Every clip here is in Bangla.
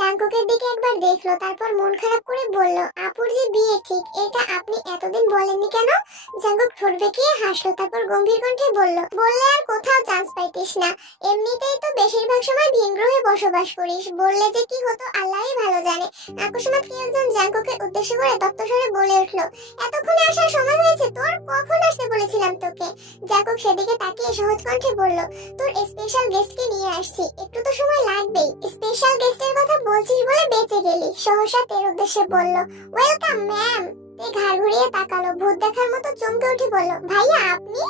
জাঙ্কুকের দিকে একবার দেখলো, তারপর মন খারাপ করে বলল, আপুর যে বিয়ে ঠিক, এটা আপনি এতদিন বলেননি কেন? জাঙ্কুক ঠোঁট বেঁকিয়ে হাসলো, তারপর গম্ভীর কণ্ঠে বলল, বললে আর কোথাও চান্স পাইতিস না। এমনিতেই তো বেশিরভাগ সময় ভিন গ্রহে বসবাস করিস, বললে যে কি হতো আল্লাহই ভালো জানে। আকস্মাৎ কেউ একজন জাঙ্কুকে উদ্দেশ্য করে তপ্তস্বরে বলে উঠলো, এতক্ষণে আসার সময় হয়েছে তোর? কখন আসতে বলেছিলাম তোকে? জাঙ্কুক সেদিকে তাকিয়ে সহজ কণ্ঠে বলল, তোর স্পেশাল গেস্টকে নিয়ে আসছি, একটু তো সময় লাগবেই। স্পেশাল গেস্টের কথা বলছিস বলে বেঁচে গেলি, সহসা তের উদ্দেশ্যে বলল, ওয়েলকাম ম্যাম। তে ঘাড় ঘুরিয়ে তাকালো, ভূত দেখার মতো চমকে উঠে বলল, ভাইয়া আপনি?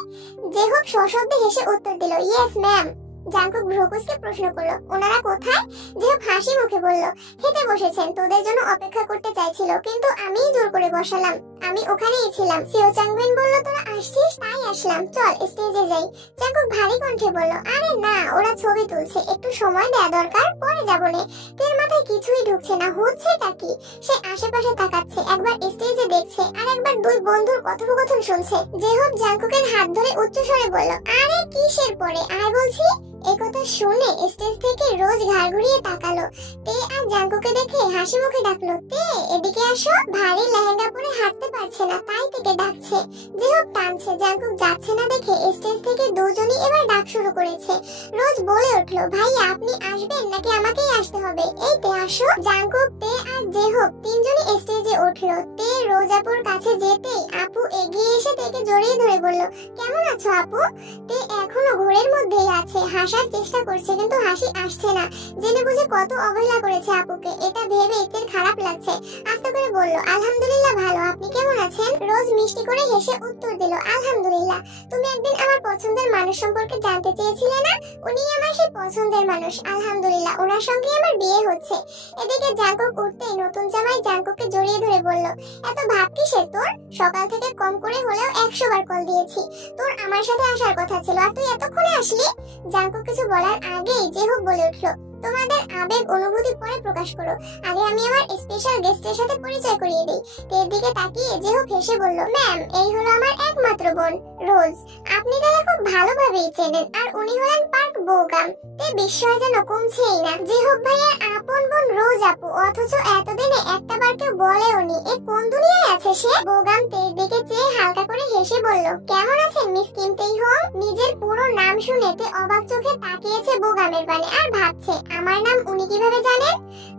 জেহব সশব্দে হেসে উত্তর দিল, ইয়েস ম্যাম। জাঙ্কুক ভ্রুকুচকে প্রশ্ন করলো, ওনারা কোথায়? জেহব হাসি মুখে বলল, খেতে বসেছেন, তোদের জন্য অপেক্ষা করতে চাইছিল, কিন্তু আমিই জোর করে বসালাম। আমি ওখানেই ছিলাম। সিও চাংবিন বলল, তোরা আসছিস তাই আসলাম, চল স্টেজে যাই। জাঙ্কুক ভারী কণ্ঠে বলল, আরে না, ওরা ছবি তুলছে, একটু সময় দেয়া দরকার, পরে যাবো নে। তের মাথায় কিছুই ঢুকছে না, হচ্ছেটা কি? সে আশেপাশে তাকাচ্ছে, একবার স্টেজে দেখছে আর একবার দুই বন্ধুর কথোপকথন শুনছে। জেহব জাঙ্কুকের হাত ধরে উচ্চস্বরে বলল, আরে কিসের পরে, আয় বলছি। একথা শুনে স্টেজ থেকে রোজ ঘাড় ঘুরিয়ে তাকালো। তে আর জাঙ্কুকে দেখে হাসি মুখে ডাকলো, তে এদিকে আসো। ভারী লেহেঙ্গা পরে হাঁটতে পারছে না, তাই থেকে ডাকছে। জেহব টানছে, জাঙ্কুক যাচ্ছে না দেখে স্টেজ থেকে দুজনই এবার ডাক শুরু করেছে। রোজ বলে উঠলো, ভাই আপনি আসবেন নাকি আমাকেই আসতে হবে? এই তে আসো। জাঙ্কুক, তে আর জেহব তিনজনই স্টেজে উঠলো। তে রোজ আপুর কাছে যেতেই আপু এগিয়ে এসে তেকে জড়িয়ে ধরে বলল, কেমন আছো আপু? তে এখনো ঘোরের মধ্যেই আছে, হাসার চেষ্টা করছে কিন্তু হাসি আসছে না। জেনে বুঝে কত অবহেলা করেছে আপুকে, এটা ভেবে তের খারাপ লাগছে। আস্তে করে বলল, আলহামদুলিল্লাহ ভালো, আপনি কেমন আছেন? রোজ মিষ্টি করে হেসে উত্তর দিল, আলহামদুলিল্লাহ। তুমি একদিন আমার পছন্দের মানুষ সম্পর্কে জানতে চেয়েছিলে না? উনি আমার সেই পছন্দের মানুষ, আলহামদুলিল্লাহ ওনার সঙ্গে আমার বিয়ে হচ্ছে। এদিকে জাঙ্কুক উঠতেই নতুন জামাই জাঙ্কুককে জড়িয়ে ধরে বলল, এত ভাব কিসের তোর? সকাল থেকে কম করে হলেও 100 বার কল দিয়েছি, তোর আমার সাথে আসার কথা ছিল, আর তুই এতক্ষণে আসলি? জাঙ্কুক কিছু বলার আগেই জেহব বলে উঠলো, তোমাদের আবেগ অনুভূতি পরে প্রকাশ করো, আগে আমি আমার স্পেশাল গেস্টের সাথে পরিচয় করিয়ে দিই। তের দিকে তাকিয়ে জেহব হেসে বলল, ম্যাম এই হলো আমার একমাত্র বোন রোজ, আপনি তাকে খুব ভালোভাবেই চেনেন, আর উনি হলেন পার্ক বোগাম। তে বিস্ময় যেন কমছেই না। জেহব ভাইয়ের আপন বোন রোজ আপু, অথচ এতদিনে একটা বার কেউ বলেওনি, এ কোন দুনিয়ায় আছে সে? বোগাম তের দিকে চেয়ে হালকা করে হেসে বলল, কেমন আছেন মিস কিম তেই হোং? নিজের পুরো নাম শুনে তে অবাক চোখে তাকিয়েছে বোগামের পানে, আর ভাবছে আমার নাম উনি কিভাবে জানেন?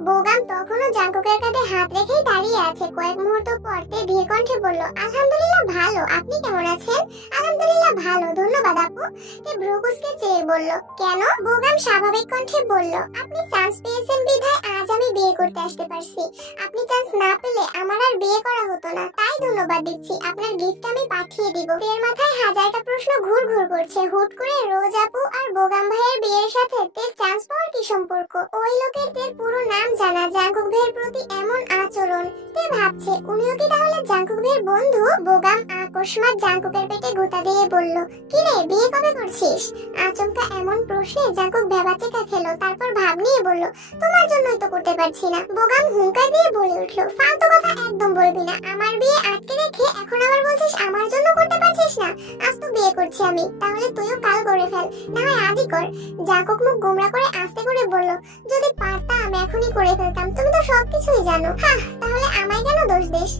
বোগাম তখনও জাঙ্কুকের কাঁধে হাত রেখেই দাঁড়িয়ে আছে। কয়েক মুহূর্ত পর তে ধীর কণ্ঠে বলল, আলহামদুলিল্লাহ ভালো, আপনি কেমন আছেন? আলহামদুলিল্লাহ ভালো, ধন্যবাদ আপু। তে ভ্রুকুচকে চেয়ে বলল, কেন? বোগাম স্বাভাবিক কণ্ঠে বলল, আপনি চান্স পেয়েছেন বিধায় আজ আমি বিয়ে করতে আসতে পারছি, আপনি চান্স না পেলে আমার আর বিয়ে করা হতো না, তাই ধন্যবাদ দিচ্ছি, আপনার গিফট আমি পাঠিয়ে দিব। তের মাথায় হাজারটা প্রশ্ন ঘুর ঘুর করছে। হুট করে রোজ আপু আর বোগাম ভাইয়ের বিয়ের সাথে তের চান্স পাওয়ার কি সম্পর্ক? ওই লোকের তের পুরো নাম জানা, জাঙ্কুক ভাইয়ের প্রতি এমন আচরণ। তে ভাবছে উনিও কি তাহলে জাঙ্কুক ভাইয়ের বন্ধু? বোগাম আকস্মাৎ জাঙ্কুকের পেটে গোটা দিয়ে বলল, কি রে বিয়ে কবে করছিস? আচমকা এমন প্রশ্নে জাঙ্কুক ভেবাচেকা খেলো, তারপর ভাব নিয়ে বলল, তোমার জন্যই তো করতে পারছি না। বোগাম হুঙ্কার দিয়ে বলে উঠলো, ফালতু কথা একদম বলবি না, আমার বিয়ে আটকে রেখে এখন আবার বলছিস আমার জন্য করতে পারছিস না? আজ তো বিয়ে করছি আমি, তাহলে তুইও কাল করে ফেল, না হয় আজই কর। জাঙ্কুক মুখ গোমরা করে আস্তে করে বলল, যদি পারতাম এখনই করে ফেলতাম, তুমি তো সবকিছুই জানো। হ্যাঁ, তাহলে আমায় কেন দোষ দিস?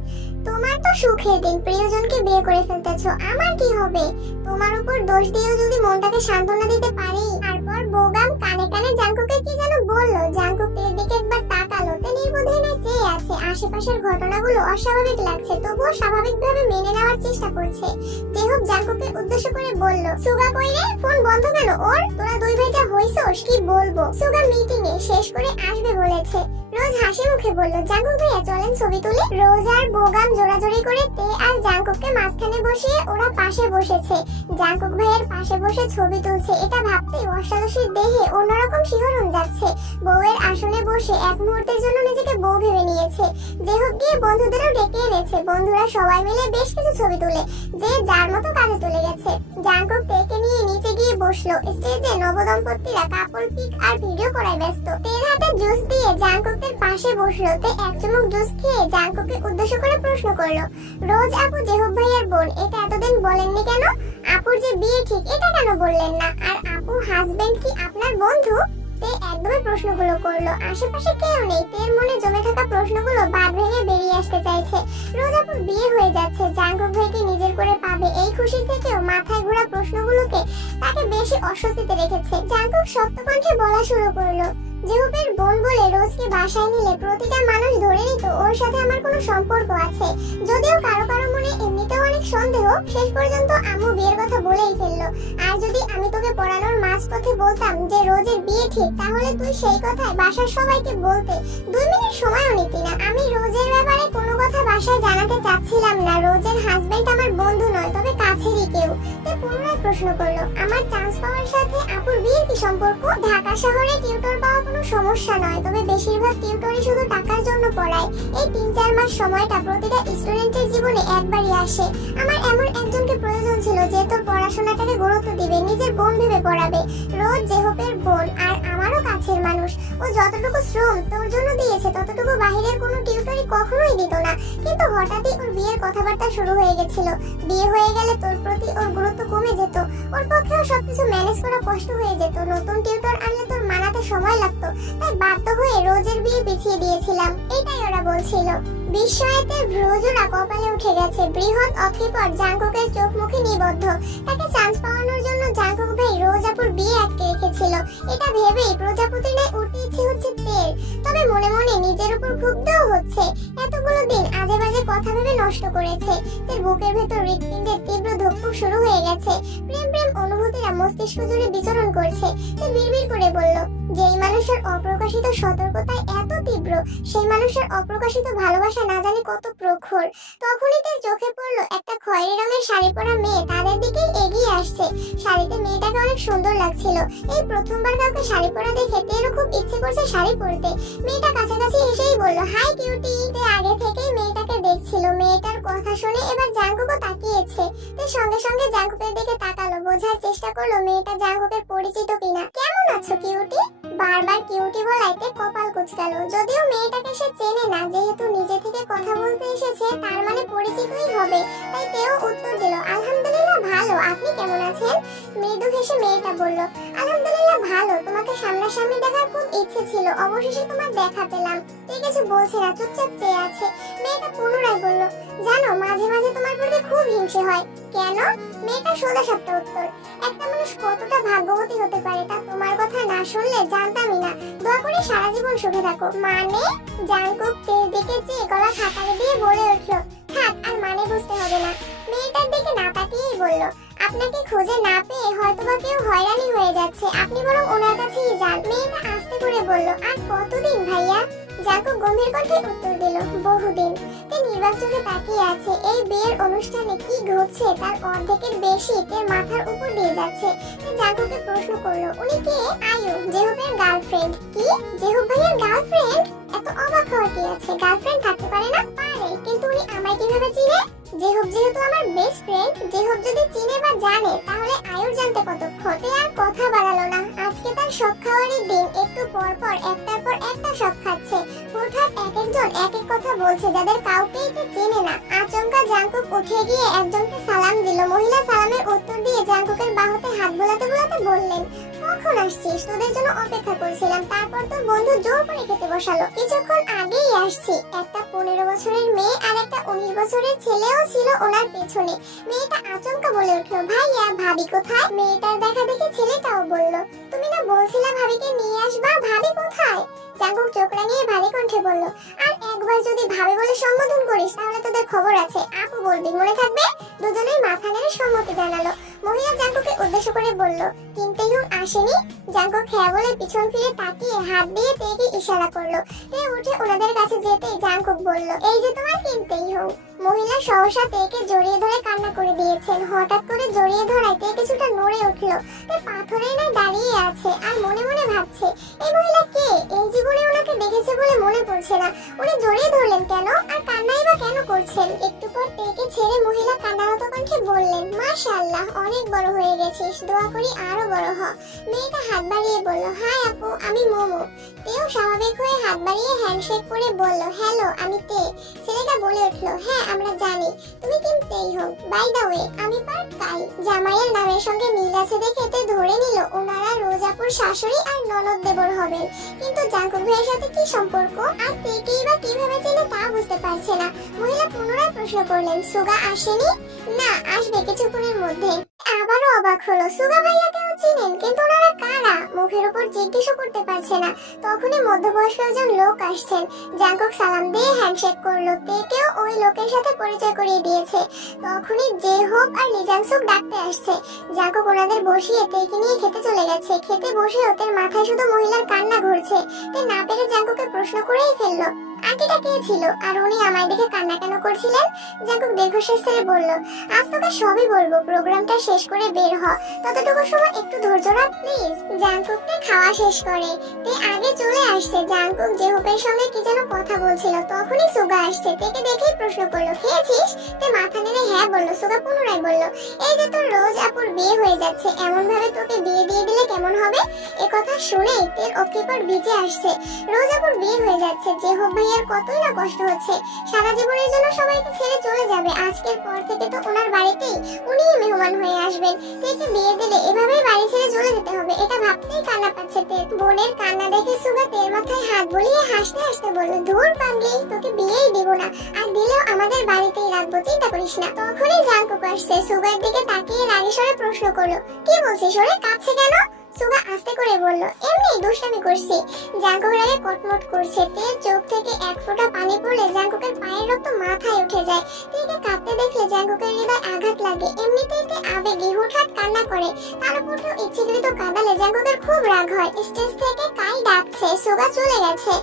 তোমার তো সুখের দিন, প্রিয়জনকে বিয়ে করে ফেলতেছো, আমার কি হবে? তোমার উপর দোষ দিয়েও যদি মনটাকে সান্ত্বনা দিতে পারি। তারপর বোগাম কানে কানে জাঙ্কুকে কি যেন বলল। জাঙ্কুক তের দিকে একবার তাকালো, তে নির্বোধহীনে চেয়ে আছে। আশেপাশের ঘটনাগুলো অস্বাভাবিক লাগছে, তবুও স্বাভাবিকভাবে মেনে নেওয়ার চেষ্টা করছে। জেহব জাঙ্কুকে উদ্দেশ্য করে বলল, সুগা কই রে? ফোন বন্ধ কেন ওর? তোরা দুই ভাই যা হইছস কি বলবো। সুগা মিটিং এ শেষ করে আসবে বলেছে। রোজ হাসি মুখে বলল, জাঙ্কুক ভাইয়া চলেন ছবি তুলি। রোজ আর বোগাম জোড়াজোড়ি করে তে আর জাঙ্কুককে মাঝখানে বসিয়ে ওরা পাশে বসেছে। জাঙ্কুক ভাইয়ের পাশে বসে ছবি তুলছে, এটা ভাবতেই অষ্টাদশীর দেহে অন্যরকম শিহরণ যাচ্ছে। বউয়ের আসনে বসে এক মুহূর্তের জন্য নিজেকে বউ ভেবে নিয়েছে। জেহব গিয়ে বন্ধুদেরও ডেকে এনেছে। বন্ধুরা সবাই মিলে বেশ কিছু ছবি তুলে যে যার মতো কাজে চলে গেছে। জাঙ্কুক তেকে নিয়ে নিচে গিয়ে বসলো। স্টেজে নবদম্পতিরা কাপল পিক আর ভিডিও করায় ব্যস্ত। তের হাতে জুস দিয়ে জাঙ্কুকের পাশে বসলো। তে এক চুমুক জুস খেয়ে জাঙ্কুককে উদ্দেশ্য করে প্রশ্ন করলো, রোজ আপু জেহব ভাইয়ের বোন, এটা এতদিন বলেননি কেন? আপুর যে বিয়ে ঠিক, এটা কেন বললেন না? আর আপু হাজবেন্ড কি আপনার বন্ধু? তে একদমই প্রশ্নগুলো করলো। আশেপাশে কেউ নেই, তের মনে জমে থাকা প্রশ্নগুলো বাঁধ ভেঙে বেরিয়ে আসতে চাইছে। রোজ আপুর বিয়ে হয়ে যাচ্ছে, জাঙ্কুক ভাইকে নিজের করে পাবে, এই খুশির থেকেও মাথায় ঘোরা প্রশ্নগুলোকে তাকে বেশি অস্বস্তিতে রেখেছে। জাঙ্কুক শক্ত কণ্ঠে বলা শুরু করলো, জেহুপের বোন বলে রোজকে বাসায় নিলে প্রতিটা মানুষ ধরে নিত ওর সাথে আমার কোনো সম্পর্ক আছে। যদিও কারো কারো মনে এমনিতেও অনেক সন্দেহ, শেষ পর্যন্ত আম্মু বিয়ের কথা বলেই ফেললো। আর যদি আমি তোকে পড়ানোর মাঝপথে বলতাম যে রোজের বিয়ে ঠিক, তাহলে তুই সেই কথাই বাসার সবাইকে বলতে 2 মিনিট সময়ও নিতি না। আমি রোজের ব্যাপারে কোনো কথা বাসায় জানাতে চাচ্ছিলাম না। রোজের হাজবেন্ড আমার বন্ধু নয়, তবে কাছেরই কেউ। তে পুনরায় প্রশ্ন করলো, আমার চান্স পাওয়ার সাথে আপুর বিয়ের কি সম্পর্ক? ঢাকা শহরে টিউটর পাওয়া কোনো সমস্যা নয়, তবে বেশিরভাগ টিউটরই শুধু টাকার জন্য পড়ায়। এই 3-4 মাস সময়টা প্রতিটা স্টুডেন্টের জীবনে একবারই আসে। আমার এমন একজনকে প্রয়োজন ছিল যে তোর পড়াশোনাটাকে গুরুত্ব দিবে, নিজের বোন ভেবে পড়াবে। রোজ জেহুপের বোন আর আমারও কাছের মানুষ। ও যতটুকু শ্রম তোর জন্য দিয়েছে ততটুকু বাহিরের কোনো টিউটরই কখনোই দিত না। কিন্তু হঠাৎই ওর বিয়ের কথাবার্তা শুরু হয়ে গেছিল। বিয়ে হয়ে গেলে তোর প্রতি ওর গুরুত্ব কমে যেত, ওর পক্ষেও সবকিছু ম্যানেজ করা কষ্ট হয়ে যেত। নতুন টিউটর আনলে তোর মানাতে সময় লাগতো, তাই বাধ্য হয়ে রোজের বিয়ে পিছিয়ে দিয়েছিলাম। এটাই ওরা বলছিল। বিস্ময়েতে ভ্রুজোড়া কপালে উঠে গেছে। বৃহৎ অক্ষিপর জাঙ্কুকের চোখ মুখে নিবদ্ধ। তাকে চান্স পাওয়ানোর জন্য জাঙ্কুক ভাই রোজ আপুর বিয়ে আটকে রেখেছিল। এটা ভেবেই প্রজাপতির ন্যায় উঠতে ইচ্ছে হচ্ছে তের, তবে মনে মনে নিজের উপর ক্ষুব্ধও হচ্ছে। এতগুলো দিন আজে বাজে কথা ভেবে নষ্ট করেছে। তের বুকের ভেতর হৃৎপিণ্ডের তীব্র ধুকপুক শুরু হয়ে গেছে। প্রেম প্রেম অনুভূতিরা মস্তিষ্ক জুড়ে বিচরণ করছে। তে বিড়বিড় করে বলল, যেই মানুষের অপ্রকাশিত সতর্কতায় এত তীব্র, সেই মানুষের অপ্রকাশিত ভালোবাসা না জানি কত প্রখর। তখনই তার চোখে পড়লো একটা খয়েরি রঙের শাড়ি পরা মেয়ে তাদের দিকেই এগিয়ে আসছে। শাড়িতে মেয়েটাকে অনেক সুন্দর লাগছিল। এই প্রথমবার কাউকে শাড়ি পরা দেখে তেরও খুব ইচ্ছে করছে শাড়ি পরতে। মেয়েটা কাছাকাছি এসেই বলল, হাই কিউটি। তে আগে থেকেই মেয়েটাকে দেখছিল। মেয়েটার কথা শুনে এবার জাঙ্কুকও তাকিয়েছে। তে সঙ্গে সঙ্গে জাঙ্কুকের দিকে তাকালো, বোঝার চেষ্টা করলো মেয়েটা জাঙ্কুকের পরিচিত কিনা। কেমন আছো কিউটি? বারবার কিউটি বলাইতে কপাল কুঁচকালো। যদিও মেয়েটাকে সে চেনে না, যেহেতু নিজে থেকে কথা বলতে এসেছে তার মানে পরিচিতই হবে, তাই তেও উত্তর দিল, আলহামদুলিল্লাহ ভালো, আপনি কেমন আছেন? মৃদু হেসে মেয়েটা বলল, আলহামদুলিল্লাহ ভালো, তোমাকে সামনাসামনি দেখার খুব ইচ্ছে ছিল, অবশেষে তোমার দেখা পেলাম। তে কিছু বলছে না, চুপচাপ চেয়ে আছে। মেয়েটা পুনরায় বলল, জানো মাঝে মাঝে তোমার প্রতি খুব হিংসে হয়। কেন? মেয়েটা সোজা সাপটা উত্তর, একটা মানুষ কতটা ভাগ্যবতী হতে পারে তা তোমার কথা না শুনলে জানতামই না। দয়া করে সারা জীবন সুখে থাকো। মানে? জাঙ্কুক তের দিকে চেয়ে গলা খাকারে দিয়ে বলে উঠল, থাক আর মানে বুঝতে হবে না। মেয়েটার দিকে না তাকিয়েই বলল, আপনাকে খুঁজে না পেয়ে হয়তোবা কেউ হয়রানি হয়ে যাচ্ছে, আপনি বরং ওনার কাছেই যান। মেয়েটা আস্তে করে বলল, আর কতদিন ভাইয়া? জাঙ্কুক গম্ভীর কণ্ঠে উত্তর দিল, বহুদিন। তে নির্বাক চোখে তাকিয়ে আছে। এই বিয়ের অনুষ্ঠানে কি ঘটছে তার অর্ধেকের বেশি তের মাথার উপর দিয়ে যাচ্ছে। জাঙ্কুককে প্রশ্ন করলো, উনি কে? আয়ু, জেহুপের গার্লফ্রেন্ড। কি? জেহুপ ভাইয়ের গার্লফ্রেন্ড? এত অবাক হওয়ার কি আছে? গার্লফ্রেন্ড থাকতে পারে না? পারে, কিন্তু উনি আমায় কিভাবে চিনে? জেহুপ যেহেতু আমার বেস্ট ফ্রেন্ড, জেহুপ যদি চিনে বা জানে তাহলে আয়ুর জানতে কতক্ষণ? তে আর কথা বাড়ালো না। আজকে তার শখ খাওয়ারই দিন। একটু পর পর একটার পর একটা শখ খাচ্ছে। হুটহাট এক একজন এক এক কথা বলছে যাদের কাউকেই তো চেনে না। আচমকা জাঙ্কুক উঠে গিয়ে একজনকে সালাম দিল। মহিলা সালামের উত্তর দিয়ে জাঙ্কুকের বাহুতে হাত বোলাতে বোলাতে বললেন, কখন আসছিস? তোদের জন্য অপেক্ষা করছিলাম। তারপর তোর বন্ধু জোর করে খেতে বসালো। কিছুক্ষণ আগেই আসছি। একটা 15 বছরের মেয়ে আর একটা 19 বছরের ছেলেও ছিল ওনার পেছনে। মেয়েটা আচমকা বলে উঠলো, ভাইয়া ভাবি কোথায়? মেয়েটার দেখা দেখে ছেলেটাও বলল, তুমি না বলছিলা ভাবিকে নিয়ে আসবা, ভাবি কোথায়? জাঙ্কুক চোখ রাঙিয়ে ভারী কণ্ঠে বলল, আর একবার যদি ভাবি বলে সম্বোধন করিস তাহলে তোদের খবর আছে, আপু বলবি, মনে থাকবে? দুজনেই মাথা নেড়ে সম্মতি জানালো। মহিলা জাঙ্কুকে উদ্দেশ্য করে বলল, কিনতেইহুন আসেনি? জাঙ্কুক হ্যাঁ বলে পিছন ফিরে তাকিয়ে হাত দিয়ে তেকে ইশারা করলো। তে উঠে ওনাদের কাছে যেতেই জাঙ্কুক বলল, এই যে তোমার কিনতেইহুন। মহিলা সহসা তেকে জড়িয়ে ধরে কান্না করে দিয়েছেন। হঠাৎ করে জড়িয়ে ধরায় তে কিছুটা নড়ে উঠলো। তে পাথরের ন্যায় দাঁড়িয়ে আছে আর মনে মনে ভাবছে, এই মহিলা কে? এই জীবনে ওনাকে দেখেছে বলে মনে পড়ছে না। উনি জড়িয়ে ধরলেন কেন আর কান্নাই বা কেন করছেন? একটু পর তেকে ছেড়ে মহিলা কান্নারত কণ্ঠে বললেন, মাশাআল্লাহ, অনেক বড় হয়ে গেছিস, দোয়া করি আরো বড় হ। মেয়েটা হাত বাড়িয়ে বলল, হাই আপু, আমি মোমো। তেও স্বাভাবিক হয়ে হাত বাড়িয়ে হ্যান্ডশেক করে বলল, হ্যালো, আমি তে। ছেলেটা বলে উঠল, হ্যাঁ আমরা জানি, তুমি কিম তেই হোক। বাই দা ওয়ে, আমি পার্ট কাই। জামাইয়ের নামের সঙ্গে মিল আছে দেখে তে ধরে নিল ওনারা রোজাপুর শাশুড়ি আর ননদ দেবর হবেন। কিন্তু জাঙ্কুক ভাইয়ের সাথে কি সম্পর্ক আর তেকেই বা কিভাবে চেনে তা বুঝতে পারছে না। মহিলা পুনরায় প্রশ্ন করলেন, সুগা আসেনি? না, আসবে কিছুক্ষণের মধ্যে। আবারও অবাক হলো, সুগা ভাইয়াকেও চিনেন, কিন্তু ওনারা কারা? মুখের উপর জিজ্ঞেসও করতে পারছে না। তখনই মধ্যবয়স্ক একজন লোক আসছেন। জাঙ্কুক সালাম দিয়ে হ্যান্ডশেক করলো। তেকেও ওই লোকের সাথে পরিচয় করিয়ে দিয়েছে। তখনই জে হোপ আর লিজাংসুক ডাকতে আসছে। জাঙ্কুক ওনাদের বসিয়ে তেকে নিয়ে খেতে চলে গেছে। খেতে বসে ওদের মাথায় শুধু মহিলার কান্না ঘুরছে। তে না পেরে জাঙ্কুকে প্রশ্ন করেই ফেললো, আন্টিটা কে ছিল আর উনি আমায় দেখে কান্না কেন করছিলেন? জাঙ্কুক দীর্ঘশ্বাস ছেড়ে বলল, আজ তোকে সবই বলবো, প্রোগ্রামটা শেষ করে বের হ, ততটুকু সময় একটু ধৈর্য রাখ প্লিজ। জাঙ্কুককে খাওয়া শেষ করে তে আগে চলে আসছে। জাঙ্কুক জেহুপের সঙ্গে কি যেন কথা বলছিল। তখনই সুগা আসছে। তেকে দেখেই প্রশ্ন করলো, খেয়েছিস? তে মাথা নেড়ে হ্যাঁ বলল। সুগা পুনরায় বলল, এই যে তোর রোজ আপুর বিয়ে হয়ে যাচ্ছে, এমন ভাবে তোকে বিয়ে দিয়ে দিলে কেমন হবে? এ কথা শুনেই তের অক্ষিপর ভিজে আসছে। রোজ আপুর বিয়ে হয়ে যাচ্ছে, জেহুপ ভাইয়ার কতই না কষ্ট হচ্ছে। সারা জীবনের জন্য সবাইকে ছেড়ে চলে যাবে। আজকের পর থেকে তো ওনার বাড়িতেই উনিই মেহমান হয়ে আসবেন। তেকে বিয়ে দিলে এভাবেই বাড়ি ছেড়ে চলে যেতে হবে, এটা ভাবতেই কান্না পাচ্ছে তে। বোনের কান্না দেখে সুগা তের মাথায় হাত বুলিয়ে হাসতে হাসতে বলল, ধুর পাগলি, তোকে বিয়েই দিব না, আর দিলেও আমাদের বাড়িতেই রাখবো, চিন্তা করিস না। তখনই জাঙ্কুক আসছে। সুগার দিকে তাকিয়ে রাগে স্বরে প্রশ্ন করলো, কি বলছিস? ওরে কাঁদছে কেন? সুগা আস্তে করে বলল, এমনি দুষ্টামি করছি। জাঙ্কুক রাগে কটমট করছে। তের চোখ থেকে এক ফোঁটা পানি পড়লে জাঙ্কুকের পায়ের রক্ত মাথায় উঠে যায়। তেকে কাঁদতে দেখলে জাঙ্কুকের হৃদয় আঘাত লাগে। এমনিতেই তে আবেগে হুটহাট কান্না করে, তার উপর তো ইচ্ছাকৃত কাঁদালে জাঙ্কুকের খুব রাগ হয়। স্টেজ থেকে কাই ডাকছে। সুগা চলে গেছে।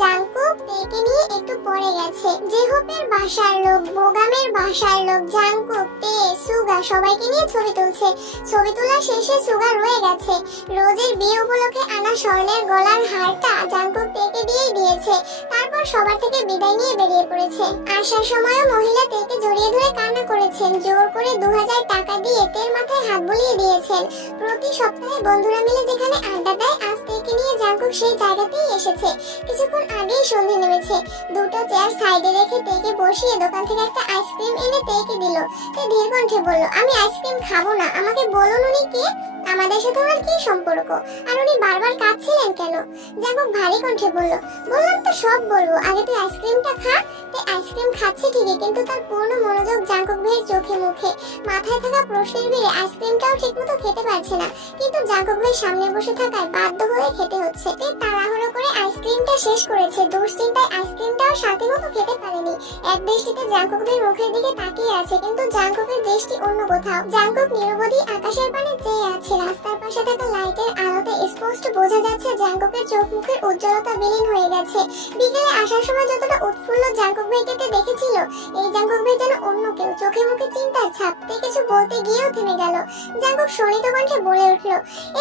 জাঙ্কুক তেকে নিয়ে একটু পরে গেছে। জেহুপের বাসার লোক, বোগামের বাসার লোক, জাঙ্কুক, তে, সুগা সবাইকে নিয়ে ছবি তুলছে। ছবি তোলা শেষে সুগা রয়ে গেছে। রোজের বিয়ে উপলক্ষে আনা স্বর্ণের গলার হারটা জাঙ্কুক তেকে দিয়েই দিয়েছে। তারপর সবার থেকে বিদায় নিয়ে বেরিয়ে পড়েছে। আসার সময়ও মহিলা তেকে জড়িয়ে ধরে কান্না করেছেন। জোর করে 2000 টাকা দিয়ে তের মাথায় হাত বুলিয়ে দিয়েছেন। প্রতি সপ্তাহে বন্ধুরা মিলে যেখানে আড্ডা দেয়, আজ তেকে নিয়ে জাঙ্কুক সেই জায়গাতেই এসেছে। কিছুক্ষণ আগেই সন্ধে নেমেছে। দুটো চেয়ার সাইডে রেখে তেকে বসিয়ে দোকান থেকে একটা আইসক্রিম এনে তেকে দিল। তে ধীর কণ্ঠে বলল, আমি আইসক্রিম খাবো না, আমাকে বলুন উনি কে, আমাদের সাথে ওনার কি সম্পর্ক, আর উনি বারবার কাঁদছিলেন কেন? জাঙ্কুক ভারী কণ্ঠে বলল, বললাম তো সব বলবো, আগে তুই আইসক্রিমটা খা। তে আইসক্রিম খাচ্ছে ঠিকই, কিন্তু তার পূর্ণ মনোযোগ জাঙ্কুক ভাইয়ের চোখে মুখে। মাথায় থাকা প্রশ্নের ভিড়ে আইসক্রিমটাও ঠিকমতো খেতে পারছে না, কিন্তু জাঙ্কুক ভাই সামনে বসে থাকায় বাধ্য হয়ে খেতে হচ্ছে। তে তাড়াহুড়ো করে আইসক্রিমটা শেষ করেছে। দুশ্চিন্তায় আইসক্রিমটাও সাথে মতো খেতে পারেনি। এক দৃষ্টিতে জাঙ্কুক ভাইয়ের মুখের দিকে তাকিয়ে আছে, কিন্তু জাঙ্কুকের দৃষ্টি অন্য কোথাও। জাঙ্কুক নিরবধি আকাশের পানে চেয়ে আছে। রাস্তার পাশে থাকা লাইটের আলোতে স্পষ্ট বোঝা যাচ্ছে জাঙ্কুকের চোখ মুখের উজ্জ্বলতা বিলীন হয়ে গেছে। বিকেলে আসার সময় যতটা উৎফুল্ল জাঙ্কুক ভাইকে দেখেছিল, এই জাঙ্কুক ভাই যেন অন্য কেউ। চোখে মুখে চিন্তার ছাপ। তে কিছু বলতে গিয়েও থেমে গেল। জাঙ্কুক শোনিত কণ্ঠে বলে উঠল,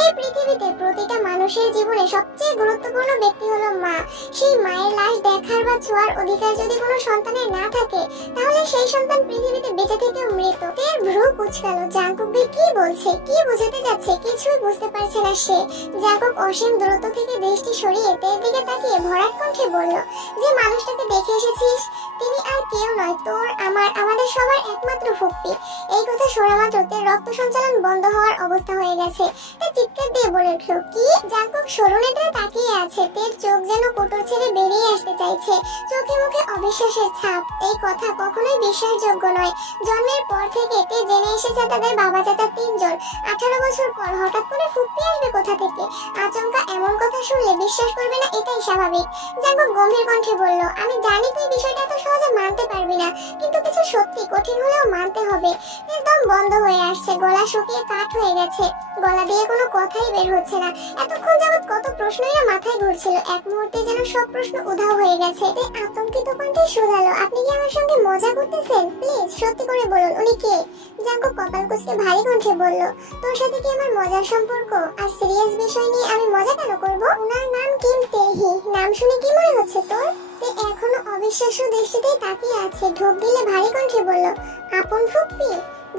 এই পৃথিবীতে প্রতিটা মানুষের জীবনে সবচেয়ে গুরুত্বপূর্ণ ব্যক্তি হলো মা। সেই মায়ের লাশ দেখার বা ছোঁয়ার অধিকার যদি কোনো সন্তানের না থাকে, তাহলে সেই সন্তান পৃথিবীতে বেঁচে থেকেও মৃত। তের ভ্রু কুঁচকাল। জাঙ্কুক ভাই কি বলছে, কি বোঝাতে যাচ্ছে, কিছুই বুঝতে পারছে না সে। জাঙ্কুক অসীম দূরত্ব থেকে দৃষ্টি সরিয়ে তের দিকে তাকিয়ে ভরাট কণ্ঠে বলল, যে মানুষটাকে দেখে এসেছিস, তিনি আর কেউ নয়, তোর, আমার, আমাদের সবার একমাত্র ফুপ্পি। এই কথা শোনা মাত্র তের রক্ত সঞ্চালন বন্ধ হওয়ার অবস্থা হয়ে গেছে। তে চিৎকার দিয়ে বলে উঠল, কি? জাঙ্কুক সরুনেতে তাকিয়ে আছে। তের চোখ যেন কোটর ছেড়ে বেরিয়ে আসতে চাইছে। চোখে মুখে অবিশ্বাসের ছাপ। এই কথা কখনোই বিশ্বাসযোগ্য নয়। জন্মের পর থেকে তে জেনে এসেছে তাদের বাবা চাচা 3 জন। 18 বছর পর হঠাৎ করে ফুপ্পি আসবে কোথা থেকে? আচমকা এমন কথা শুনলে বিশ্বাস করবে না, এটাই স্বাভাবিক। জাঙ্কুক গম্ভীর কণ্ঠে বলল, আমি জানি তুই বিষয়টা এত সহজে মানতে পারবি না, কিন্তু কিছু সত্যি কঠিন হলেও মানতে হবে। একদম বন্ধ হয়ে আসছে, গলা শুকিয়ে কাঠ হয়ে গেছে, গলা দিয়ে কোনো কথাই বের হচ্ছে না। এতক্ষণ যাবৎ কত প্রশ্নই না মাথায় ঘুরছিল, এক মুহূর্তে যেন সব প্রশ্ন উধাও হয়ে গেছে। তে আতঙ্কিত কণ্ঠে শুধালো, আপনি কি আমার সঙ্গে মজা করতেছেন? প্লিজ সত্যি করে বলুন, উনি কে? জাঙ্কুক কপাল কুঁচকে ভারী কণ্ঠে বলল, তোর সাথে কি আমার মজার সম্পর্ক? আর সিরিয়াস বিষয় নিয়ে আমি মজা কেন করব? ওনার নাম কিম তেহি। নাম শুনে কি মনে হচ্ছে তোর? তে এখনো অবিশ্বাস্য দৃষ্টিতে তাকিয়ে আছে। ঢোক গিলে ভারী কণ্ঠে বলল, আপন ফুপ্পি?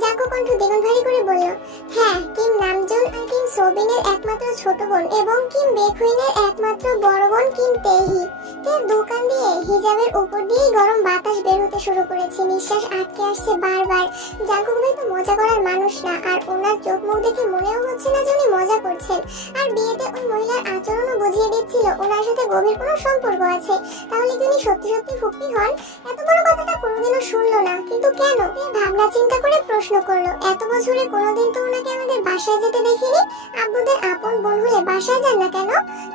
জাঙ্গু কণ্ঠ দ্বিগুণ ভারী করে বলল, হ্যাঁ, কিম নামজুন আর কিম সোবিনের একমাত্র ছোট বোন এবং কিম বেকুইনের একমাত্র বড় বোন কিম তেহি। তার দোকান দিয়ে হিজাবের উপর দিয়েই গরম বাতাস বের হতে শুরু করেছে। নিঃশ্বাস আটকে আসছে বারবার। জাঙ্গু ভাই তো মজা করার মানুষ না, আর ওনার চোখ মুখ দেখে মনেও হচ্ছে না যে উনি মজা করছেন। আর বিয়েতে ওই মহিলার আচরণও বুঝিয়ে দিচ্ছিল ওনার সাথে গভীর কোনো সম্পর্ক আছে। তাহলে কি উনি সত্যি সত্যি ফুপ্পি হন? এত বড় কথাটা কোনোদিনও শুনলো না, কিন্তু কেন? ভাবনা চিন্তা করে প্রশ্ন করলো, এত বছরে কোনোদিন তো ওনাকে আমাদের বাসায় যেতে দেখিনি। আব্বুদের আপন বোন হলে বাসায় যান না কেন?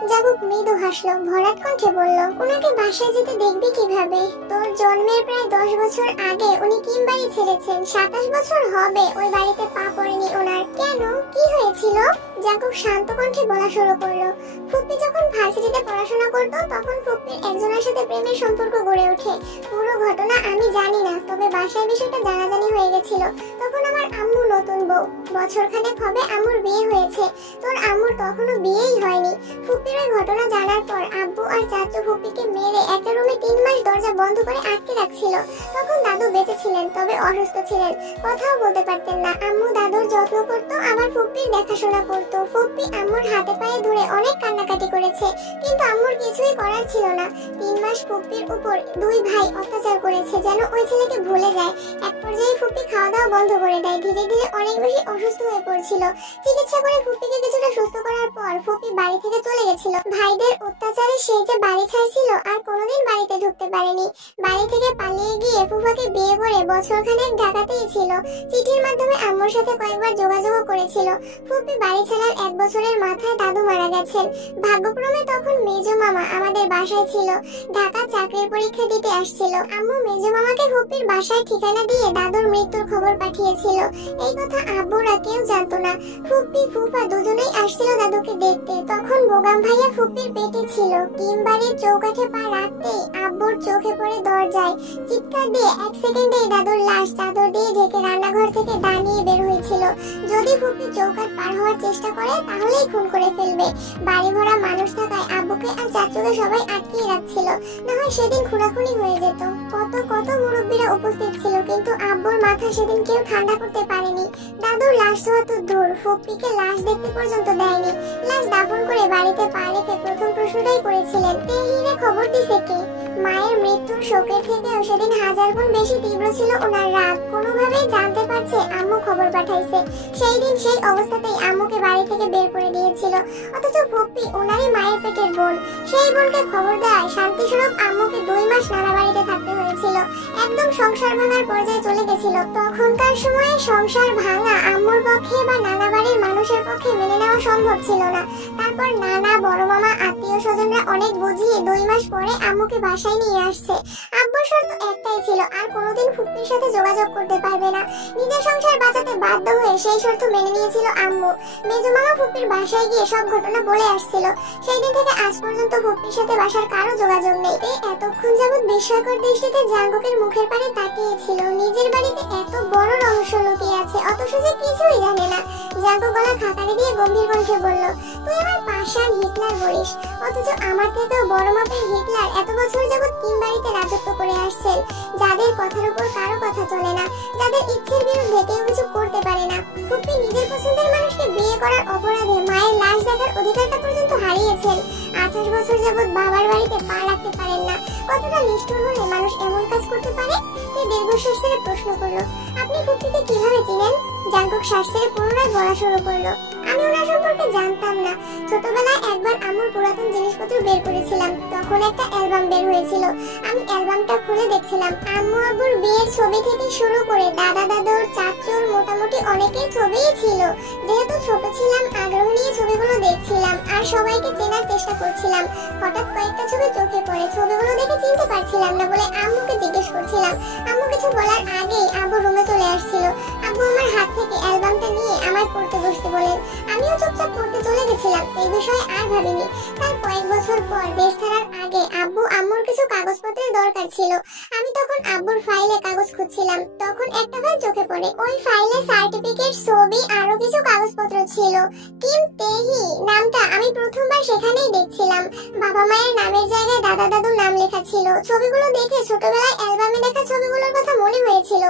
জাগুক মৃদু হাসলো, ভরাট কণ্ঠে বলল, ওনাকে বাসায় যেতে দেখবি কিভাবে? তোর জন্মের প্রায় 10 বছর আগে উনি কিম বাড়ি ছেড়েছেন। 27 বছর হবে ওই বাড়িতে পা পড়েনি ওনার। কেন, কি হয়েছিল? জাগুক শান্ত কণ্ঠে বলা শুরু করলো, ফুপ্পি যখন ভার্সিটিতে পড়াশোনা করতো তখন ফুপ্পির একজনের সাথে প্রেমের সম্পর্ক গড়ে ওঠে। পুরো ঘটনা আমি জানি না, তবে বাসায় বিষয়টা জানাজানি হয়ে গেছিল। তখন আমার আম্মু নতুন বউ, বছরখানেক হবে আম্মুর বিয়ে হয়েছে। তোর আম্মুর তখনও বিয়েই হয়নি। ফুপ্পির ওই ঘটনা জানার পর আব্বু আর চাচু ফুপ্পিকে মেরে একটা রুমে 3 মাস দরজা বন্ধ করে আটকে রাখছিল। তখন দাদু বেঁচে ছিলেন, তবে অসুস্থ ছিলেন, কথাও বলতে পারতেন না। আম্মু দাদুর যত্ন করতো, আবার ফুপ্পির দেখাশোনা করতো। ফুপ্পি আম্মুর হাতে পায়ে ধরে অনেক কান্নাকাটি করেছে, কিন্তু আম্মুর কিছুই করার ছিল না। 3 মাস ফুপ্পির উপর 2 ভাই অত্যাচার করেছে, যেন ওই ছেলেকে ভুলে যায়। এক পর্যায়ে ফুপ্পি খাওয়া দাওয়া বন্ধ করে দেয়। ধীরে ধীরে অনেক বেশি অসুস্থ হয়ে পড়ছিল। চিকিৎসা করে ফুপ্পিকে কিছুটা সুস্থ করার পর ফুপ্পি বাড়ি থেকে চলে গেছিল। ভাইদের অত্যাচারে সে যে বাড়ি ছাড়ছিল আর কোনোদিন বাড়িতে ঢুকতে পারেনি। বাড়ি থেকে পালিয়ে গিয়ে ফুফাকে বিয়ে করে বছরখানেক ঢাকাতেই ছিল। চিঠির মাধ্যমে আম্মুর সাথে কয়েকবার যোগাযোগও করেছিল। ফুপ্পি বাড়ি ছাড়ার 1 বছরের মাথায় দাদু মারা গেছেন। ভাগ্যক্রমে তখন মেজো মামা আমাদের বাসায় ছিল, ঢাকা চাকরির পরীক্ষা দিতে আসছিল। আম্মু মেজো মামাকে ফুপ্পির বাসায় ঠিকানা দিয়ে দাদুর মৃত্যুর খবর পাঠিয়েছিল। এই কথা আব্বুরা কেউ জানতো না। ফুপ্পি ফুফা দুজনেই আসছিল দাদুকে দেখতে। তখন বোগাম ভাইয়া ফুপ্পির পেটে ছিল। কিম বাড়ির চৌকাঠে পা রাখতেই আব্বুর চোখে পড়ে দরজায়। চিৎকার দিয়ে 1 সেকেন্ডেই দাদুর লাশ চাদর দিয়ে ঢেকে রান্নাঘর থেকে দাঁড়িয়ে বের হয়েছিল। যদি ফুপ্পি চৌকাঠ পার হওয়ার চেষ্টা করে তাহলেই খুন করে ফেলবে। বাড়ি ভরা মানুষ থাকায় আব্বুকে আর চাচুকে সবাই আটকিয়ে রাখছিল, না হয় সেদিন খুনাখুনি হয়ে যেত। কত কত মুরব্বীরা উপস্থিত ছিল, কিন্তু আব্বুর মাথা সেদিন কেউ ঠান্ডা করতে পারেনি। দাদুর লাশ ছোঁয়া তো দূর, ফুপ্পিকে লাশ দেখতে পর্যন্ত দেয়নি। লাশ দাফন করে বাড়িতে পা রেখে প্রথম প্রশ্নটাই করেছিলেন, তেহিরে খবর দিছে কে? মায়ের মৃত্যুর শোকের থেকেও সেদিন 1000 গুণ বেশি তীব্র ছিল ওনার রাগ। কোনোভাবেই জানতে পারছে আম্মু খবর পাঠাইছে। সেই দিন সেই অবস্থাতেই আম্মুকে বাড়ি থেকে বের করে দিয়েছিল। অথচ ফুপ্পি ওনারই মায়ের পেটের বোন। সেই বোনকে খবর দেওয়ায় শান্তিস্বরূপ আম্মুকে 2 মাস নানা বাড়িতে থাকতে হয়েছিল। একদম সংসার ভাঙার পর্যায়ে চলে গেছিল। তখনকার সময়ে সংসার ভাঙা আম্মুর পক্ষে বা নানা বাড়ির মানুষের পক্ষে মেনে নেওয়া সম্ভব ছিল না। তারপর নানা, বড় মামা, আত্মীয় স্বজনরা অনেক বুঝিয়ে 2 মাস পরে আম্মুকে বাসায় নিয়ে আসছে। আব্বুর শর্ত একটাই ছিল, আর কোনোদিন ফুপ্পির সাথে যোগাযোগ করতে পারবে না। নিজের সংসার বাঁচাতে বাধ্য হয়ে সেই শর্ত মেনে নিয়েছিল আম্মু। মেজো মামা ফুপ্পির বাসায় গিয়ে সব ঘটনা বলে আসছিল। সেই দিন থেকে আজ পর্যন্ত ফুপ্পির সাথে বাসার কারো যোগাযোগ নেই। এতক্ষণ যাবৎ বিস্ময়কর দৃষ্টিতে জাঙ্গুকের মুখের পানে তাকিয়েছিল। নিজের বাড়িতে এত বড় রহস্য লুকিয়ে আছে, অথচ সে কিছুই জানে না। জাঙ্গু গলা খাকারি দিয়ে গম্ভীর কণ্ঠে বলল, তুই আমার পাষাণ হিটলার বলিস, অথচ আমার থেকেও বড় মাপের হিটলার এত বছর যাবৎ কিম বাড়িতে রাজত্ব করে আসছেন। যাদের কথার উপর কারো কথা চলে না, যাদের ইচ্ছের বিরুদ্ধে কেউ কিছু করতে পারে না। ফুপ্পি নিজের পছন্দের মানুষকে বিয়ে করার অপরাধে মায়ের লাশ দেখার অধিকারটা পর্যন্ত হারিয়েছেন। 28 বছর যাবৎ বাবার বাড়িতে পা রাখতে পারেন না। কতটা নিষ্ঠুর হলে মানুষ এমন কাজ করতে পারে? সে দীর্ঘশ্বাস ছেড়ে প্রশ্ন করলো, আপনি ফুপ্পিকে কিভাবে চিনেন? জাঙ্গুক শ্বাস ছেড়ে পুনরায় বলা শুরু করলো, আমি ওনার সম্পর্কে জানতাম না। ছোটবেলায় একবার আম্মুর পুরাতন জিনিসপত্র বের করেছিলাম, তখন একটা অ্যালবাম বের হয়েছিল। আমি অ্যালবামটা খুলে দেখছিলাম। আম্মু আব্বুর বিয়ের ছবি থেকে শুরু করে দাদা দাদুর, চাচুর, মোটামুটি অনেকের ছবিই ছিল। যেহেতু ছোট ছিলাম, আগ্রহ নিয়ে ছবিগুলো দেখছিলাম আর সবাইকে চেনার চেষ্টা করছিলাম। হঠাৎ কয়েকটা ছবি চোখে পড়ে। ছবিগুলো দেখে চিনতে পারছিলাম না বলে আম্মুকে জিজ্ঞেস করছিলাম। আম্মু কিছু বলার আগেই আব্বু রুমে চলে আসছিল। আব্বু আমার হাত থেকে অ্যালবামটা নিয়ে আমায় পড়তে বসতে বলেন। আমিও চুপচাপ পড়তে চলে গেছিলাম, এই বিষয়ে আর ভাবিনি। তার কয়েক বছর পর দেশ ছাড়ার আগে আব্বু আম্মুর কিছু কাগজপত্রের দরকার ছিল। আমি তখন আব্বুর ফাইলে কাগজ খুঁজছিলাম, তখন একটা ফাইল চোখে পড়ে। ওই ফাইলে সার্টিফিকেট, ছবি, আরো কিছু কাগজপত্র ছিল। কিম তেহি নামটা আমি প্রথমবার সেখানেই দেখছিলাম। বাবা মায়ের নামের জায়গায় দাদা দাদুর নাম লেখা ছিল। ছবিগুলো দেখে ছোটবেলায় অ্যালবামে দেখা ছবিগুলোর কথা মনে হয়েছিল।